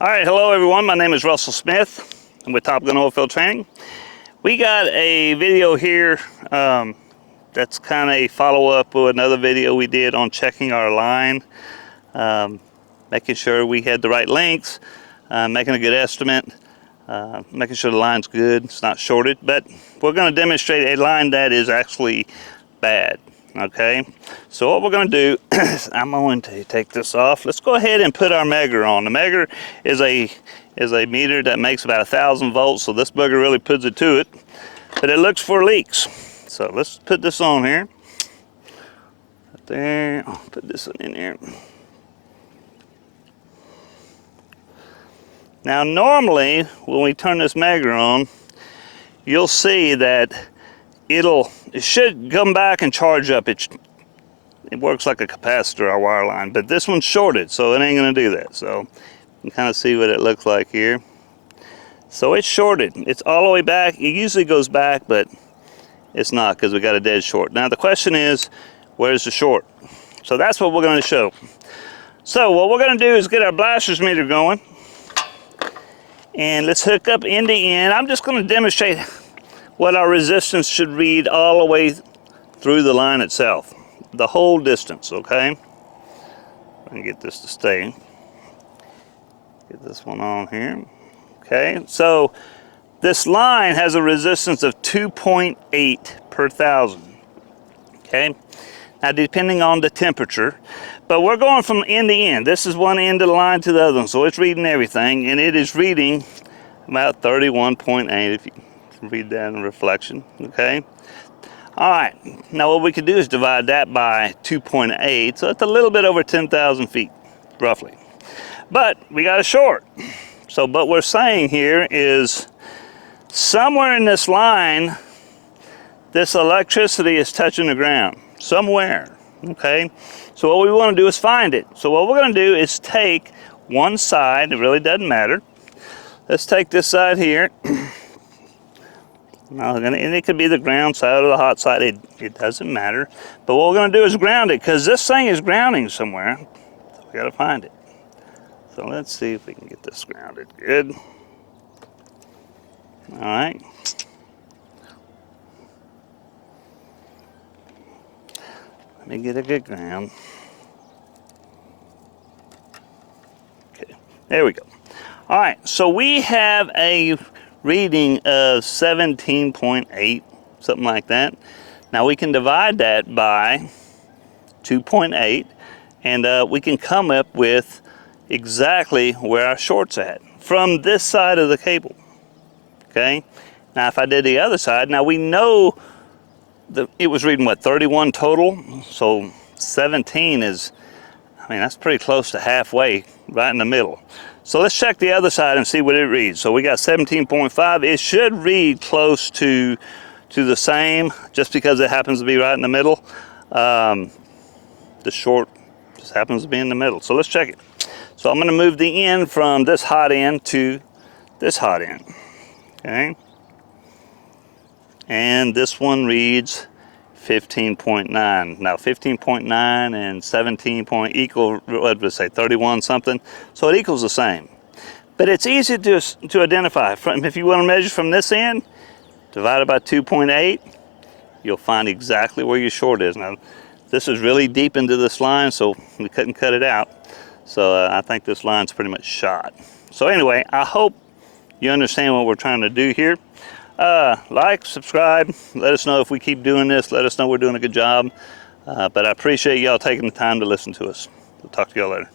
All right, hello everyone. My name is Russell Smith. I'm with Top Gun Oilfield Training. We got a video here that's kind of a follow-up with another video we did on checking our line, making sure we had the right lengths, making a good estimate, making sure the line's good, it's not shorted. But we're going to demonstrate a line that is actually bad. Okay, so what we're going to do is I'm going to take this off. Let's go ahead and put our Megger on. The Megger is a meter that makes about 1,000 volts, so this bugger really puts it to it, but it looks for leaks. So let's put this on here. Right there. I'll put this one in here. Now normally when we turn this Megger on, you'll see that it should come back and charge up. It works like a capacitor, our wire line, but this one's shorted, so it ain't gonna do that. So you can kind of see what it looks like here. So it's shorted. It's all the way back. It usually goes back, but it's not because we got a dead short. Now the question is, where's the short? So that's what we're gonna show. So what we're gonna do is get our blasters meter going, and let's hook up end to end. I'm just gonna demonstrate what our resistance should read all the way through the line itself, the whole distance. Okay, I'm gonna get this to stay. Get this one on here. Okay, so this line has a resistance of 2.8 per thousand. Okay, now depending on the temperature, but we're going from end to end. This is one end of the line to the other one, so it's reading everything, and it is reading about 31.8 if you read that in reflection. Okay, all right, now what we could do is divide that by 2.8, so it's a little bit over 10,000 feet roughly, but we got a short. So what we're saying here is somewhere in this line this electricity is touching the ground somewhere. Okay, so what we want to do is find it. So what we're going to do is take one side. It really doesn't matter. Let's take this side here. And it could be the ground side or the hot side, it doesn't matter. But what we're going to do is ground it, because this thing is grounding somewhere. So we got to find it. So let's see if we can get this grounded good. All right. Let me get a good ground. Okay, there we go. All right, so we have a reading of 17.8, something like that. Now we can divide that by 2.8, and we can come up with exactly where our short's at from this side of the cable. Okay, now if I did the other side, now we know that it was reading what, 31 total, so 17 is, I mean, that's pretty close to halfway, right in the middle. So let's check the other side and see what it reads. So we got 17.5. It should read close to the same, just because it happens to be right in the middle. The short just happens to be in the middle. So let's check it. So I'm going to move the end from this hot end to this hot end. Okay. And this one reads 15.9. Now 15.9 and 17 point equal, what would it say, 31 something? So it equals the same. But it's easy to identify. If you want to measure from this end, divided by 2.8, you'll find exactly where your short is. Now this is really deep into this line, so we couldn't cut it out. So I think this line's pretty much shot. So anyway, I hope you understand what we're trying to do here. Like, subscribe, let us know if we keep doing this, let us know we're doing a good job. But I appreciate y'all taking the time to listen to us. We'll talk to y'all later.